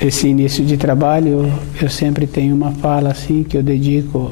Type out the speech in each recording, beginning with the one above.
Esse início de trabalho, eu sempre tenho uma fala assim que eu dedico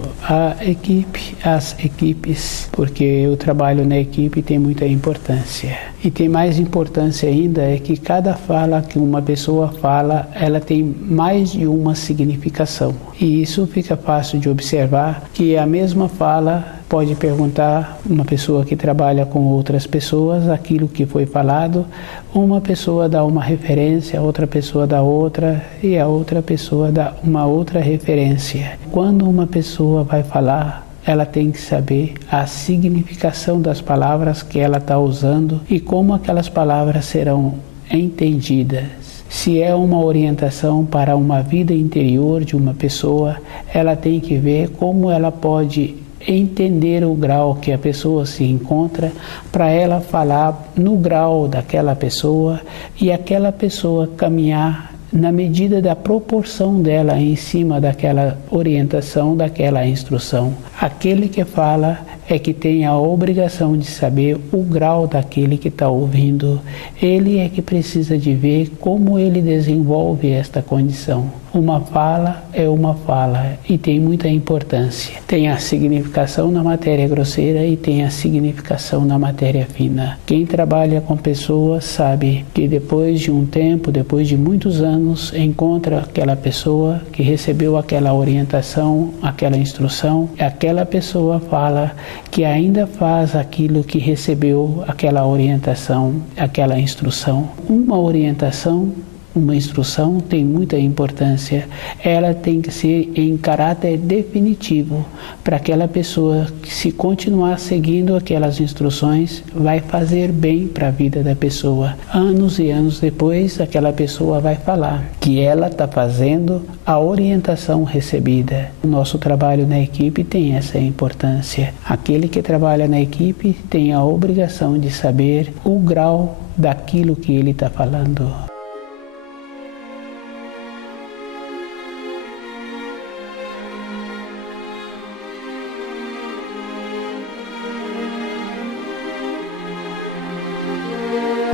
às equipes, porque o trabalho na equipe tem muita importância. E tem mais importância ainda é que cada fala que uma pessoa fala, ela tem mais de uma significação. E isso fica fácil de observar que a mesma fala pode perguntar uma pessoa que trabalha com outras pessoas aquilo que foi falado, uma pessoa dá uma referência, a outra pessoa dá outra e a outra pessoa dá uma outra referência. Quando uma pessoa vai falar, ela tem que saber a significação das palavras que ela está usando e como aquelas palavras serão entendidas. Se é uma orientação para uma vida interior de uma pessoa, ela tem que ver como ela pode entender o grau que a pessoa se encontra para ela falar no grau daquela pessoa e aquela pessoa caminhar na medida da proporção dela em cima daquela orientação, daquela instrução. Aquele que fala é que tem a obrigação de saber o grau daquele que está ouvindo. Ele é que precisa de ver como ele desenvolve esta condição. Uma fala é uma fala e tem muita importância. Tem a significação na matéria grosseira e tem a significação na matéria fina. Quem trabalha com pessoas sabe que depois de um tempo, depois de muitos anos, encontra aquela pessoa que recebeu aquela orientação, aquela instrução, e aquela pessoa fala que ainda faz aquilo que recebeu, aquela orientação, aquela instrução. Uma orientação, uma instrução tem muita importância. Ela tem que ser em caráter definitivo para aquela pessoa que, se continuar seguindo aquelas instruções, vai fazer bem para a vida da pessoa. Anos e anos depois, aquela pessoa vai falar que ela está fazendo a orientação recebida. O nosso trabalho na equipe tem essa importância. Aquele que trabalha na equipe tem a obrigação de saber o grau daquilo que ele está falando.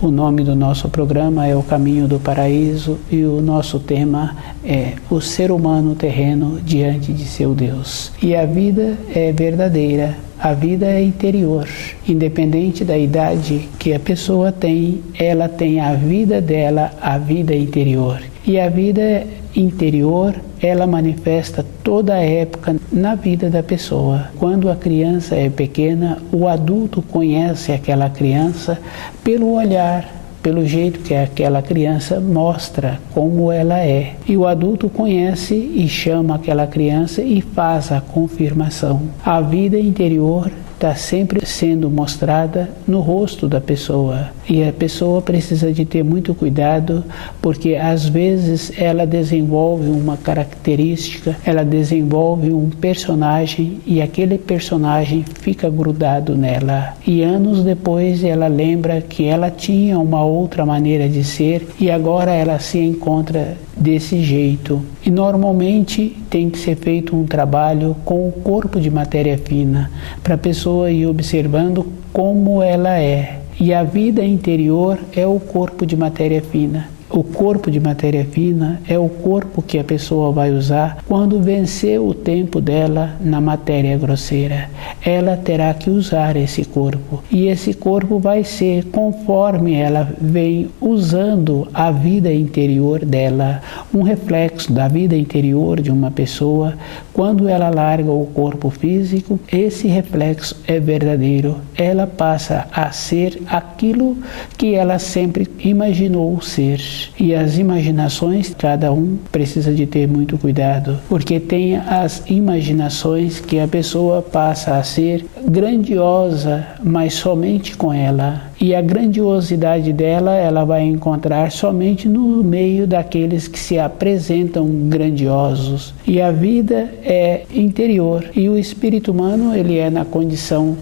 O nome do nosso programa é O Caminho do Paraíso e o nosso tema é o ser humano terreno diante de seu Deus. E a vida é verdadeira, a vida é interior. Independente da idade que a pessoa tem, ela tem a vida dela, a vida interior. E a vida interior, ela manifesta toda a época na vida da pessoa. Quando a criança é pequena, o adulto conhece aquela criança pelo olhar, pelo jeito que aquela criança mostra como ela é. E o adulto conhece e chama aquela criança e faz a confirmação. A vida interior está sempre sendo mostrada no rosto da pessoa. E a pessoa precisa de ter muito cuidado, porque às vezes ela desenvolve uma característica, ela desenvolve um personagem e aquele personagem fica grudado nela. E anos depois ela lembra que ela tinha uma outra maneira de ser e agora ela se encontra desse jeito. E normalmente tem que ser feito um trabalho com o corpo de matéria fina, para a pessoa ir observando como ela é. E a vida interior é o corpo de matéria fina. O corpo de matéria fina é o corpo que a pessoa vai usar quando vencer o tempo dela na matéria grosseira. Ela terá que usar esse corpo. E esse corpo vai ser conforme ela vem usando a vida interior dela. Um reflexo da vida interior de uma pessoa, quando ela larga o corpo físico, esse reflexo é verdadeiro. Ela passa a ser aquilo que ela sempre imaginou ser. E as imaginações, cada um precisa de ter muito cuidado, porque tem as imaginações que a pessoa passa a ser grandiosa, mas somente com ela. E a grandiosidade dela, ela vai encontrar somente no meio daqueles que se apresentam grandiosos. E a vida é interior. E o espírito humano, ele é na condição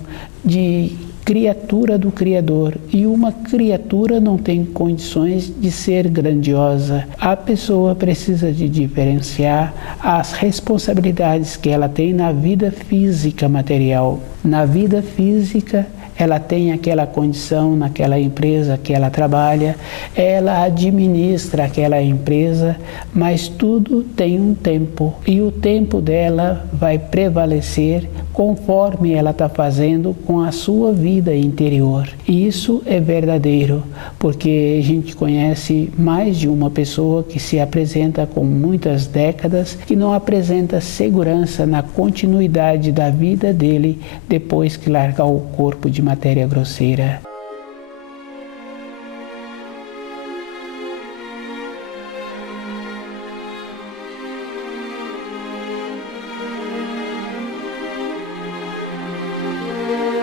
de criatura do Criador, e uma criatura não tem condições de ser grandiosa. A pessoa precisa de diferenciar as responsabilidades que ela tem na vida física material. Na vida física, ela tem aquela condição naquela empresa que ela trabalha, ela administra aquela empresa, mas tudo tem um tempo e o tempo dela vai prevalecer conforme ela está fazendo com a sua vida interior. E isso é verdadeiro, porque a gente conhece mais de uma pessoa que se apresenta com muitas décadas, que não apresenta segurança na continuidade da vida dele depois que largar o corpo de matéria grosseira.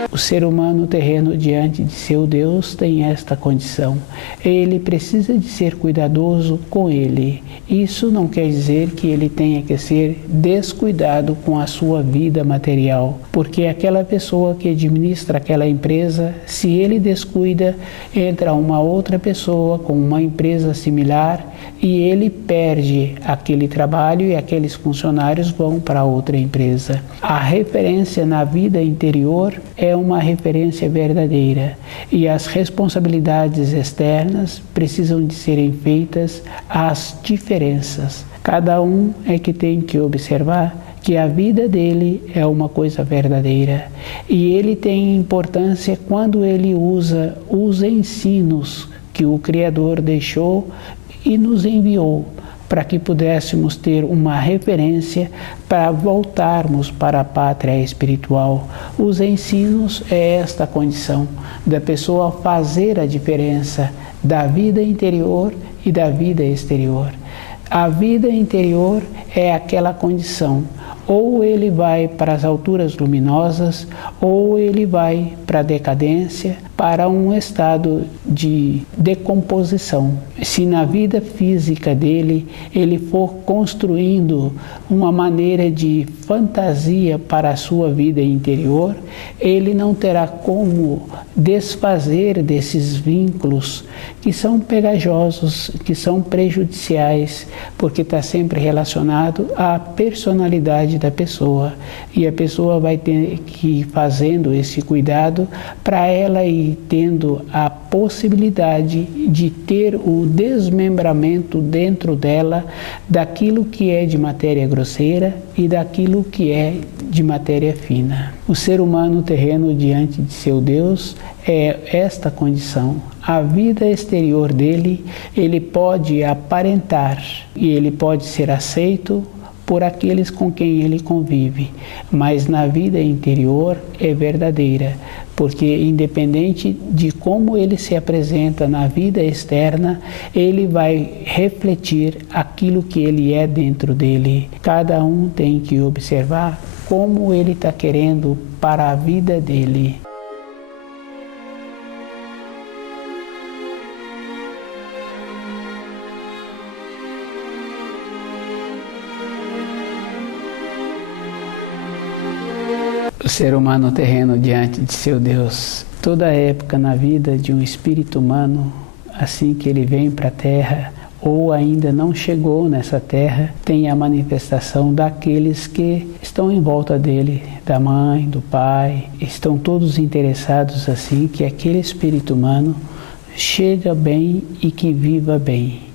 O ser humano terreno diante de seu Deus tem esta condição. Ele precisa de ser cuidadoso com ele. Isso não quer dizer que ele tenha que ser descuidado com a sua vida material, porque aquela pessoa que administra aquela empresa, se ele descuida, entra uma outra pessoa com uma empresa similar e ele perde aquele trabalho e aqueles funcionários vão para outra empresa. A referência na vida interior é uma referência verdadeira e as responsabilidades externas precisam de serem feitas às diferenças. Cada um é que tem que observar que a vida dele é uma coisa verdadeira e ele tem importância quando ele usa os ensinos que o Criador deixou e nos enviou para que pudéssemos ter uma referência para voltarmos para a pátria espiritual. Os ensinos é esta condição da pessoa fazer a diferença da vida interior e da vida exterior. A vida interior é aquela condição, ou ele vai para as alturas luminosas, ou ele vai para a decadência, para um estado de decomposição. Se na vida física dele ele for construindo uma maneira de fantasia para a sua vida interior, ele não terá como desfazer desses vínculos que são pegajosos, que são prejudiciais, porque está sempre relacionado à personalidade da pessoa. E a pessoa vai ter que ir fazendo esse cuidado para ela ir tendo a possibilidade de ter o desmembramento dentro dela daquilo que é de matéria grosseira e daquilo que é de matéria fina. O ser humano terreno diante de seu Deus é esta condição. A vida exterior dele, ele pode aparentar e ele pode ser aceito por aqueles com quem ele convive, mas na vida interior é verdadeira, porque independente de como ele se apresenta na vida externa, ele vai refletir aquilo que ele é dentro dele. Cada um tem que observar como ele está querendo para a vida dele. O ser humano terreno diante de seu Deus. Toda época na vida de um espírito humano, assim que ele vem para a Terra, ou ainda não chegou nessa Terra, tem a manifestação daqueles que estão em volta dele, da mãe, do pai, estão todos interessados assim que aquele espírito humano chega bem e que viva bem.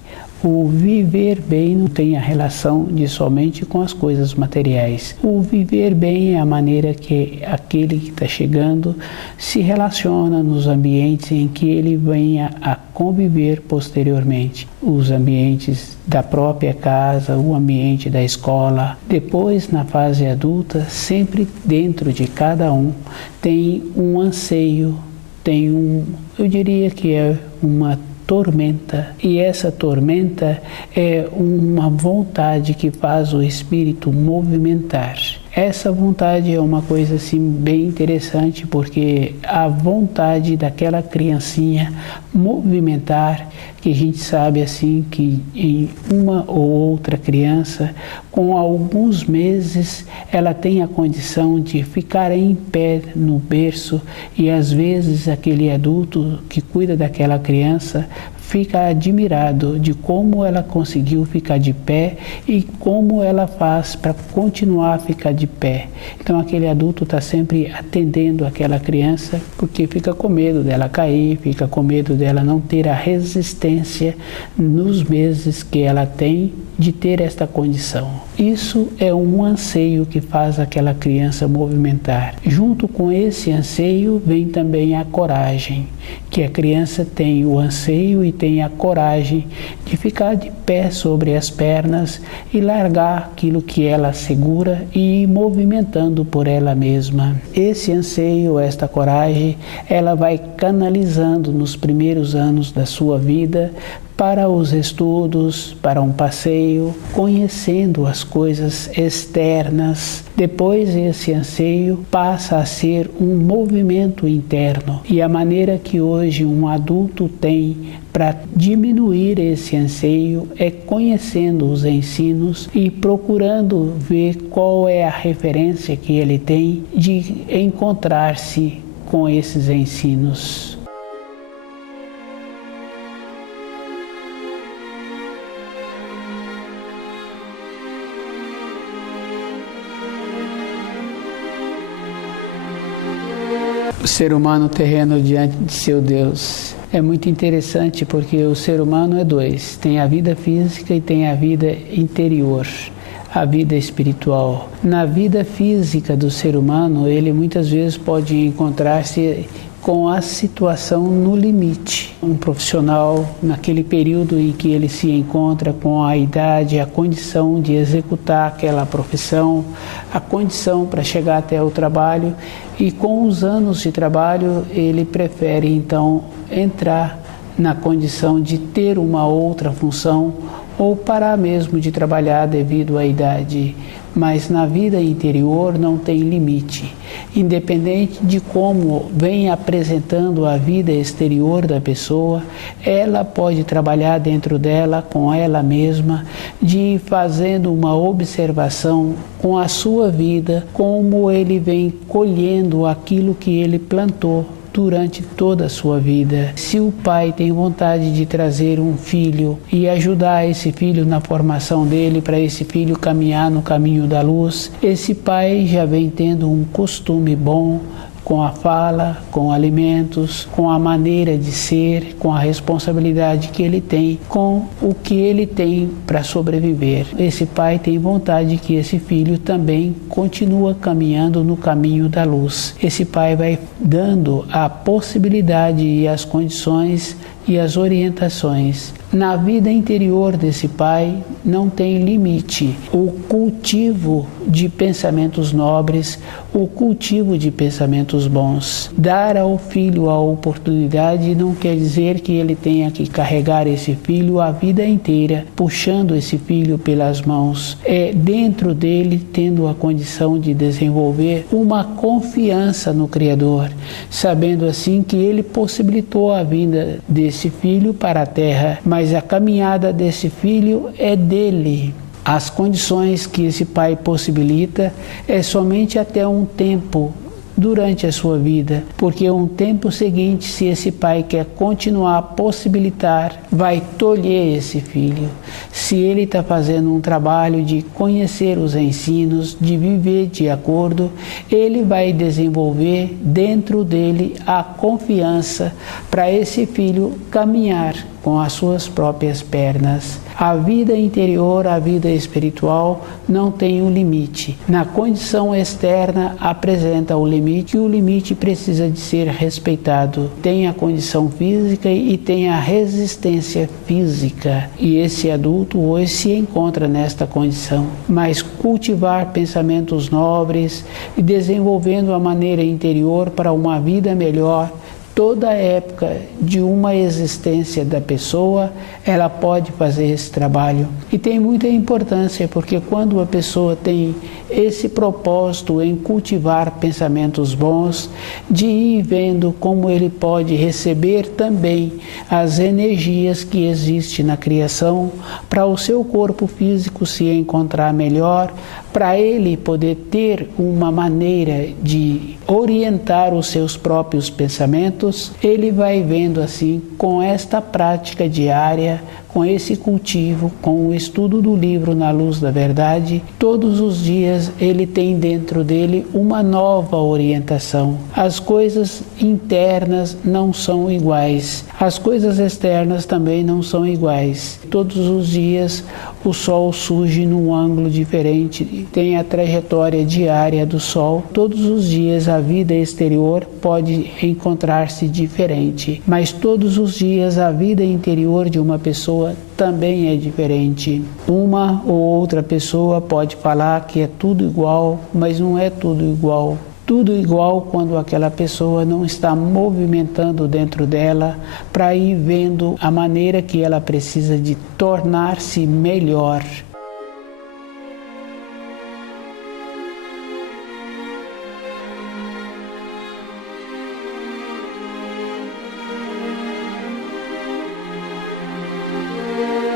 O viver bem não tem a relação de somente com as coisas materiais. O viver bem é a maneira que aquele que está chegando se relaciona nos ambientes em que ele venha a conviver posteriormente. Os ambientes da própria casa, o ambiente da escola. Depois, na fase adulta, sempre dentro de cada um tem um anseio, eu diria que é uma tormenta, e essa tormenta é uma vontade que faz o espírito movimentar. Essa vontade é uma coisa assim bem interessante, porque a vontade daquela criancinha movimentar, que a gente sabe assim que em uma ou outra criança, com alguns meses, ela tem a condição de ficar em pé no berço, e às vezes aquele adulto que cuida daquela criança fica admirado de como ela conseguiu ficar de pé e como ela faz para continuar a ficar de pé. Então aquele adulto está sempre atendendo aquela criança porque fica com medo dela cair, fica com medo dela não ter a resistência nos meses que ela tem de ter esta condição. Isso é um anseio que faz aquela criança movimentar. Junto com esse anseio vem também a coragem, que a criança tem o anseio e tem a coragem de ficar de pé sobre as pernas e largar aquilo que ela segura e ir movimentando por ela mesma. Esse anseio, esta coragem, ela vai canalizando nos primeiros anos da sua vida para os estudos, para um passeio, conhecendo as coisas externas. Depois esse anseio passa a ser um movimento interno. E a maneira que hoje um adulto tem para diminuir esse anseio é conhecendo os ensinos e procurando ver qual é a referência que ele tem de encontrar-se com esses ensinos. O ser humano terreno diante de seu Deus. É muito interessante porque o ser humano é dois. Tem a vida física e tem a vida interior, a vida espiritual. Na vida física do ser humano, ele muitas vezes pode encontrar-se com a situação no limite. Um profissional, naquele período em que ele se encontra com a idade, a condição de executar aquela profissão, a condição para chegar até o trabalho, e com os anos de trabalho ele prefere então entrar na condição de ter uma outra função ou parar mesmo de trabalhar devido à idade. Mas na vida interior não tem limite. Independente de como vem apresentando a vida exterior da pessoa, ela pode trabalhar dentro dela, com ela mesma, de ir fazendo uma observação com a sua vida, como ele vem colhendo aquilo que ele plantou durante toda a sua vida. Se o pai tem vontade de trazer um filho e ajudar esse filho na formação dele, para esse filho caminhar no caminho da luz, esse pai já vem tendo um costume bom com a fala, com alimentos, com a maneira de ser, com a responsabilidade que ele tem, com o que ele tem para sobreviver. Esse pai tem vontade que esse filho também continue caminhando no caminho da luz. Esse pai vai dando a possibilidade e as condições e as orientações. Na vida interior desse pai não tem limite. O cultivo de pensamentos nobres, o cultivo de pensamentos bons. Dar ao filho a oportunidade não quer dizer que ele tenha que carregar esse filho a vida inteira, puxando esse filho pelas mãos. É dentro dele tendo a condição de desenvolver uma confiança no Criador, sabendo assim que ele possibilitou a vinda desse filho para a terra, mas a caminhada desse filho é dele. As condições que esse pai possibilita é somente até um tempo durante a sua vida, porque um tempo seguinte, se esse pai quer continuar a possibilitar, vai tolher esse filho. Se ele está fazendo um trabalho de conhecer os ensinos, de viver de acordo, ele vai desenvolver dentro dele a confiança para esse filho caminhar com as suas próprias pernas. A vida interior, a vida espiritual não tem um limite. Na condição externa apresenta o limite e o limite precisa de ser respeitado. Tem a condição física e tem a resistência física. E esse adulto hoje se encontra nesta condição. Mas cultivar pensamentos nobres e desenvolvendo a maneira interior para uma vida melhor, toda época de uma existência da pessoa, ela pode fazer esse trabalho. E tem muita importância, porque quando a pessoa tem esse propósito em cultivar pensamentos bons, de ir vendo como ele pode receber também as energias que existem na criação, para o seu corpo físico se encontrar melhor, para ele poder ter uma maneira de orientar os seus próprios pensamentos, momentos, ele vai vendo assim, com esta prática diária, com esse cultivo, com o estudo do livro Na Luz da Verdade, todos os dias ele tem dentro dele uma nova orientação. As coisas internas não são iguais, as coisas externas também não são iguais. Todos os dias o sol surge num ângulo diferente, tem a trajetória diária do sol. Todos os dias a vida exterior pode encontrar-se diferente, mas todos os dias a vida interior de uma pessoa também é diferente. Uma ou outra pessoa pode falar que é tudo igual, mas não é tudo igual. Tudo igual quando aquela pessoa não está movimentando dentro dela para ir vendo a maneira que ela precisa de tornar-se melhor.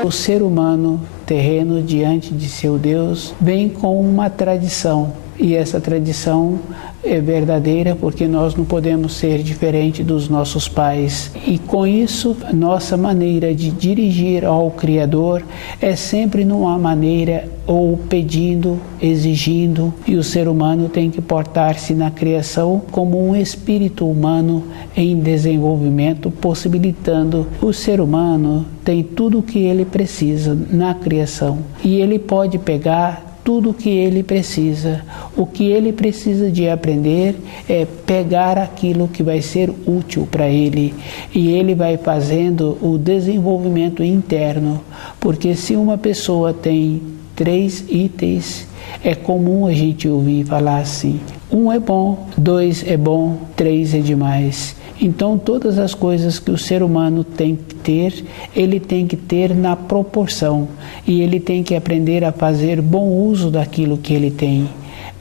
O ser humano terreno diante de seu Deus vem com uma tradição, e essa tradição é verdadeira porque nós não podemos ser diferente dos nossos pais. E com isso, nossa maneira de dirigir ao Criador é sempre numa maneira ou pedindo, exigindo, e o ser humano tem que portar-se na criação como um espírito humano em desenvolvimento, possibilitando o ser humano tem tudo o que ele precisa na criação e ele pode pegar tudo o que ele precisa. O que ele precisa de aprender é pegar aquilo que vai ser útil para ele e ele vai fazendo o desenvolvimento interno, porque se uma pessoa tem 3 itens, é comum a gente ouvir falar assim: 1 é bom, 2 é bom, 3 é demais. Então, todas as coisas que o ser humano tem que ter, ele tem que ter na proporção. E ele tem que aprender a fazer bom uso daquilo que ele tem.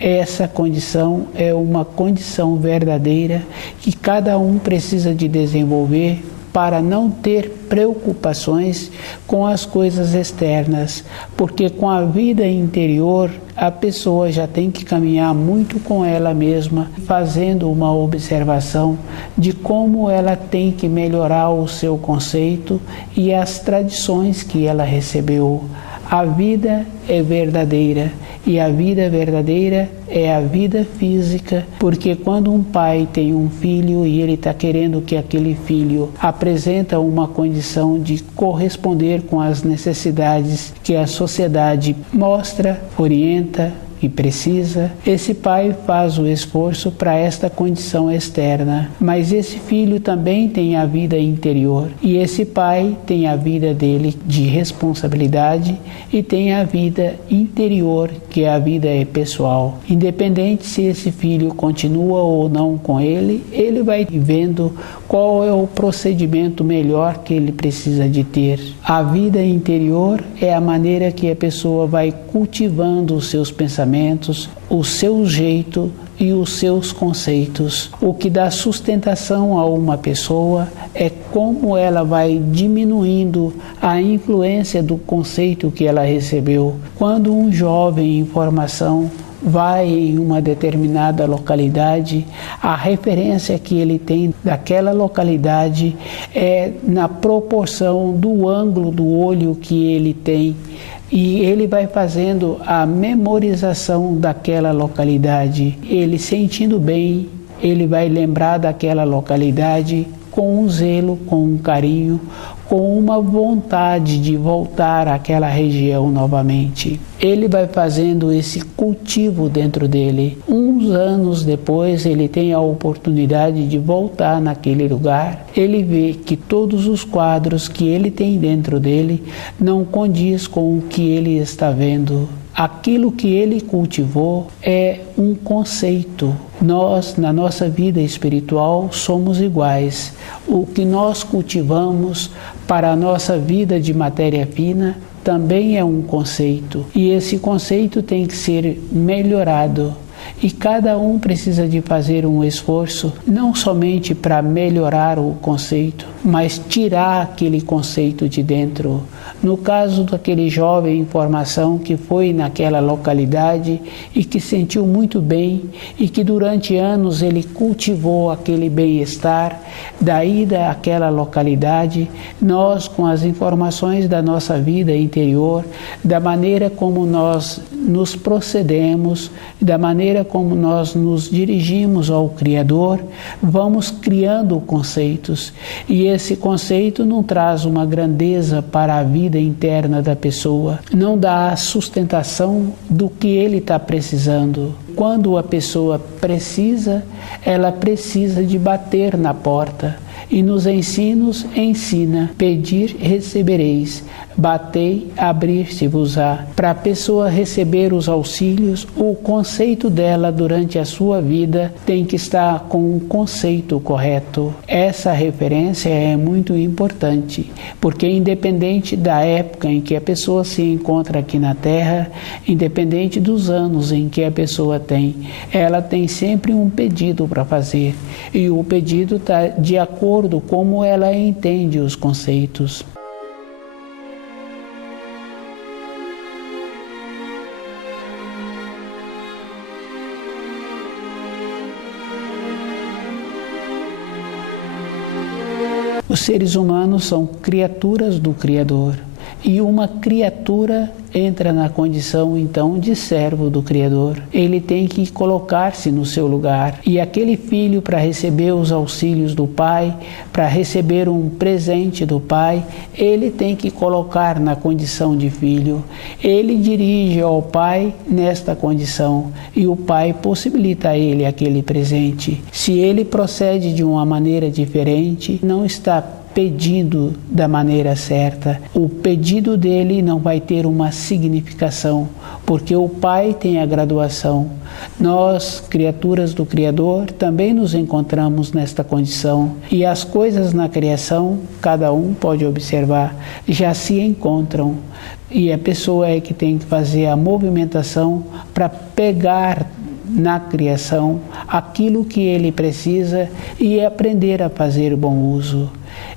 Essa condição é uma condição verdadeira que cada um precisa de desenvolver para não ter preocupações com as coisas externas, porque com a vida interior a pessoa já tem que caminhar muito com ela mesma, fazendo uma observação de como ela tem que melhorar o seu conceito e as tradições que ela recebeu. A vida é verdadeira e a vida verdadeira é a vida física, porque quando um pai tem um filho e ele está querendo que aquele filho apresenta uma condição de corresponder com as necessidades que a sociedade mostra, orienta e precisa, esse pai faz o esforço para esta condição externa, mas esse filho também tem a vida interior e esse pai tem a vida dele de responsabilidade e tem a vida interior, que é a vida pessoal. Independente se esse filho continua ou não com ele, ele vai vendo qual é o procedimento melhor que ele precisa de ter. A vida interior é a maneira que a pessoa vai cultivando os seus pensamentos, o seu jeito e os seus conceitos. O que dá sustentação a uma pessoa é como ela vai diminuindo a influência do conceito que ela recebeu. Quando um jovem em formação vai em uma determinada localidade, a referência que ele tem daquela localidade é na proporção do ângulo do olho que ele tem. E ele vai fazendo a memorização daquela localidade. Ele sentindo bem, ele vai lembrar daquela localidade com um zelo, com um carinho, com uma vontade de voltar àquela região novamente. Ele vai fazendo esse cultivo dentro dele. Uns anos depois, ele tem a oportunidade de voltar naquele lugar. Ele vê que todos os quadros que ele tem dentro dele não condiz com o que ele está vendo. Aquilo que ele cultivou é um conceito. Nós, na nossa vida espiritual, somos iguais. O que nós cultivamos para a nossa vida de matéria fina também é um conceito. E esse conceito tem que ser melhorado. e cada um precisa de fazer um esforço, não somente para melhorar o conceito, mas tirar aquele conceito de dentro. No caso daquele jovem em formação que foi naquela localidade e que sentiu muito bem e que durante anos ele cultivou aquele bem-estar da ida àquela localidade, nós, com as informações da nossa vida interior, da maneira como nós nos procedemos, da maneira como nós nos dirigimos ao Criador, vamos criando conceitos. E esse conceito não traz uma grandeza para a vida interna da pessoa, não dá a sustentação do que ele está precisando. Quando a pessoa precisa, ela precisa de bater na porta. E nos ensinos ensina: pedir, recebereis, batei, abrir-se-vos-á. Para a pessoa receber os auxílios, o conceito dela durante a sua vida tem que estar com um conceito correto. Essa referência é muito importante, porque independente da época em que a pessoa se encontra aqui na Terra, independente dos anos em que a pessoa tem, ela tem sempre um pedido para fazer, e o pedido está de acordo com como ela entende os conceitos. Os seres humanos são criaturas do Criador, e uma criatura entra na condição, então, de servo do Criador. Ele tem que colocar-se no seu lugar. E aquele filho, para receber os auxílios do Pai, para receber um presente do Pai, ele tem que colocar na condição de filho. Ele dirige ao Pai nesta condição, e o Pai possibilita a ele aquele presente. Se ele procede de uma maneira diferente, não está pedindo da maneira certa. O pedido dele não vai ter uma significação, porque o Pai tem a graduação. Nós, criaturas do Criador, também nos encontramos nesta condição, e as coisas na criação, cada um pode observar, já se encontram, e a pessoa é que tem que fazer a movimentação para pegar na criação aquilo que ele precisa e aprender a fazer bom uso.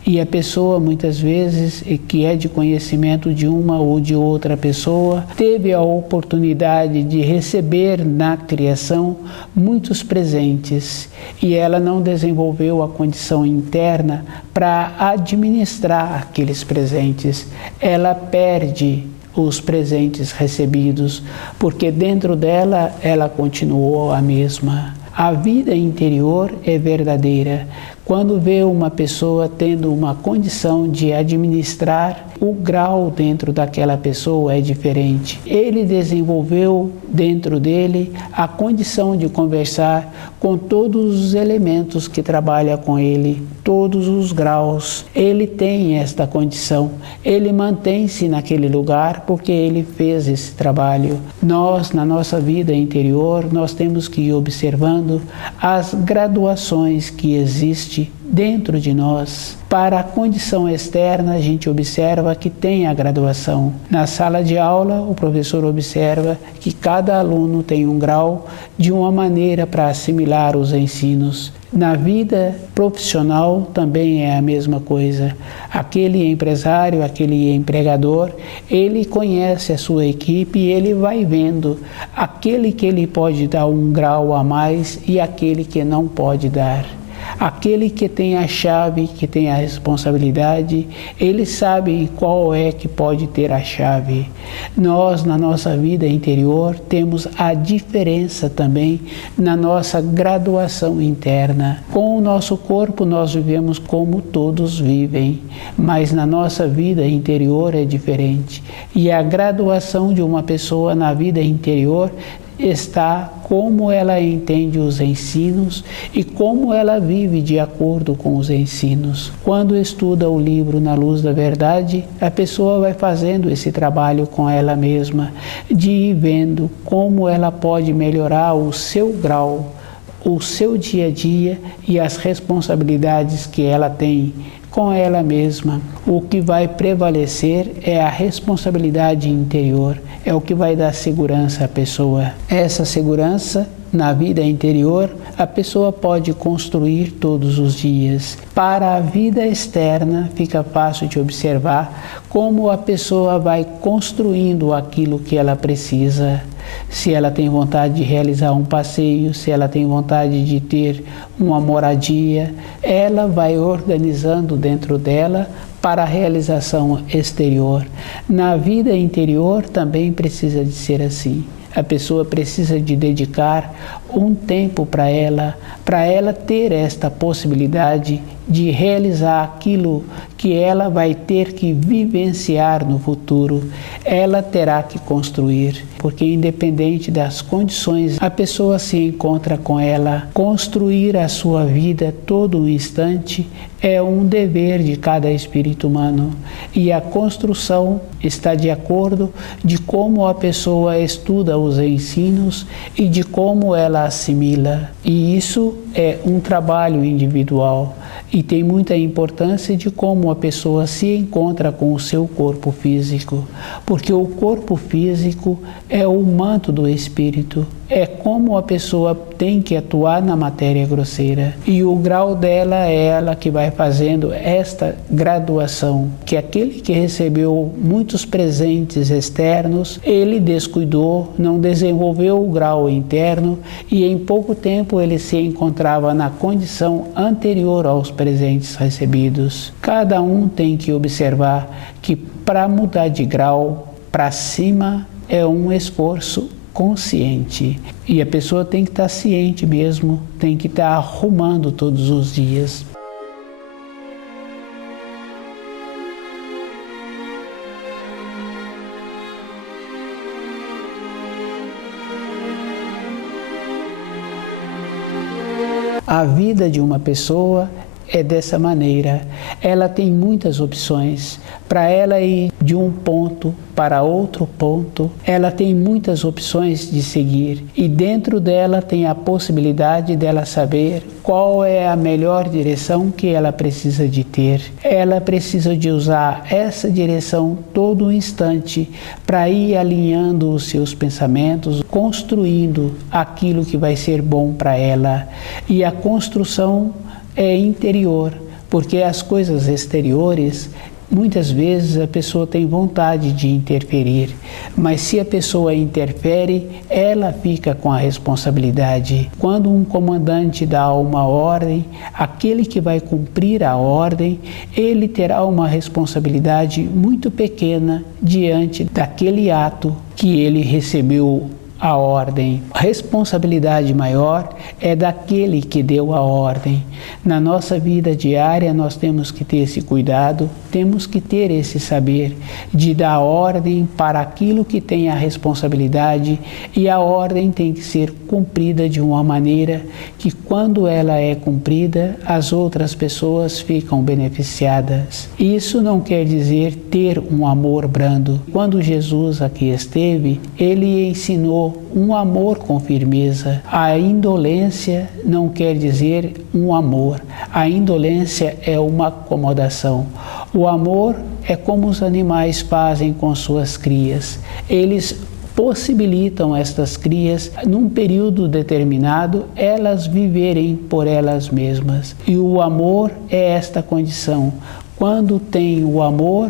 E a pessoa, muitas vezes, que é de conhecimento de uma ou de outra pessoa, teve a oportunidade de receber na criação muitos presentes, e ela não desenvolveu a condição interna para administrar aqueles presentes. Ela perde os presentes recebidos, porque dentro dela ela continuou a mesma. A vida interior é verdadeira. Quando vê uma pessoa tendo uma condição de administrar, o grau dentro daquela pessoa é diferente. Ele desenvolveu dentro dele a condição de conversar com todos os elementos que trabalham com ele, todos os graus. Ele tem esta condição, ele mantém-se naquele lugar porque ele fez esse trabalho. Nós, na nossa vida interior, nós temos que ir observando as graduações que existem dentro de nós. Para a condição externa, a gente observa que tem a graduação. Na sala de aula, o professor observa que cada aluno tem um grau de uma maneira para assimilar os ensinos. Na vida profissional também é a mesma coisa. Aquele empresário, aquele empregador, ele conhece a sua equipe e ele vai vendo aquele que ele pode dar um grau a mais e aquele que não pode dar. Aquele que tem a chave, que tem a responsabilidade, ele sabe qual é que pode ter a chave. Nós, na nossa vida interior, temos a diferença também na nossa graduação interna. Com o nosso corpo, nós vivemos como todos vivem, mas na nossa vida interior é diferente. E a graduação de uma pessoa na vida interior está como ela entende os ensinos e como ela vive de acordo com os ensinos. Quando estuda o livro Na Luz da Verdade, a pessoa vai fazendo esse trabalho com ela mesma, de ir vendo como ela pode melhorar o seu grau, o seu dia a dia e as responsabilidades que ela tem com ela mesma. O que vai prevalecer é a responsabilidade interior, é o que vai dar segurança à pessoa. Essa segurança na vida interior, a pessoa pode construir todos os dias. Para a vida externa, fica fácil de observar como a pessoa vai construindo aquilo que ela precisa. Se ela tem vontade de realizar um passeio, se ela tem vontade de ter uma moradia, ela vai organizando dentro dela para a realização exterior. Na vida interior também precisa de ser assim. A pessoa precisa de dedicar um tempo para ela ter esta possibilidade de realizar aquilo que ela vai ter que vivenciar no futuro. Ela terá que construir, porque independente das condições, a pessoa se encontra com ela. Construir a sua vida todo instante é um dever de cada espírito humano, e a construção está de acordo de como a pessoa estuda os ensinos e de como ela assimila. E isso é um trabalho individual e tem muita importância de como a pessoa se encontra com o seu corpo físico, porque o corpo físico é o manto do espírito, é como a pessoa tem que atuar na matéria grosseira, e o grau dela é ela que vai fazendo esta graduação, que aquele que recebeu muitos presentes externos, ele descuidou, não desenvolveu o grau interno, e em pouco tempo ele se encontrava na condição anterior aos presentes recebidos. Cada um tem que observar que para mudar de grau para cima é um esforço consciente, e a pessoa tem que estar ciente mesmo, tem que estar arrumando todos os dias. A vida de uma pessoa é dessa maneira. Ela tem muitas opções. Para ela ir de um ponto para outro ponto, ela tem muitas opções de seguir. E dentro dela tem a possibilidade dela saber qual é a melhor direção que ela precisa de ter. Ela precisa de usar essa direção todo o instante para ir alinhando os seus pensamentos, construindo aquilo que vai ser bom para ela. E a construção é interior, porque as coisas exteriores, muitas vezes a pessoa tem vontade de interferir, mas se a pessoa interfere, ela fica com a responsabilidade. Quando um comandante dá uma ordem, aquele que vai cumprir a ordem, ele terá uma responsabilidade muito pequena diante daquele ato que ele recebeu a ordem. A responsabilidade maior é daquele que deu a ordem. Na nossa vida diária nós temos que ter esse cuidado, temos que ter esse saber de dar ordem para aquilo que tem a responsabilidade, e a ordem tem que ser cumprida de uma maneira que, quando ela é cumprida, as outras pessoas ficam beneficiadas. Isso não quer dizer ter um amor brando. Quando Jesus aqui esteve, ele ensinou um amor com firmeza. A indolência não quer dizer um amor. A indolência é uma acomodação. O amor é como os animais fazem com suas crias. Eles possibilitam estas crias, num período determinado, elas viverem por elas mesmas. E o amor é esta condição. Quando tem o amor,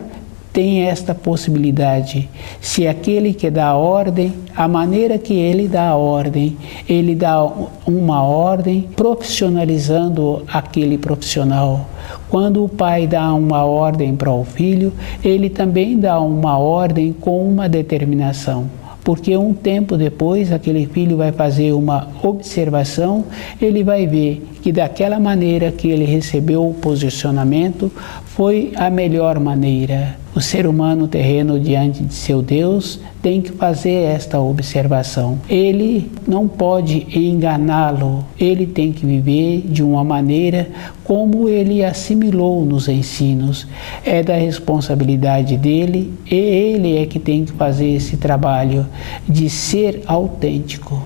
tem esta possibilidade. Se aquele que dá a ordem, a maneira que ele dá a ordem, ele dá uma ordem profissionalizando aquele profissional. Quando o pai dá uma ordem para o filho, ele também dá uma ordem com uma determinação. Porque um tempo depois, aquele filho vai fazer uma observação, ele vai ver que daquela maneira que ele recebeu o posicionamento, foi a melhor maneira. O ser humano terreno diante de seu Deus tem que fazer esta observação. Ele não pode enganá-lo, ele tem que viver de uma maneira como ele assimilou nos ensinos. É da responsabilidade dele, e ele é que tem que fazer esse trabalho de ser autêntico.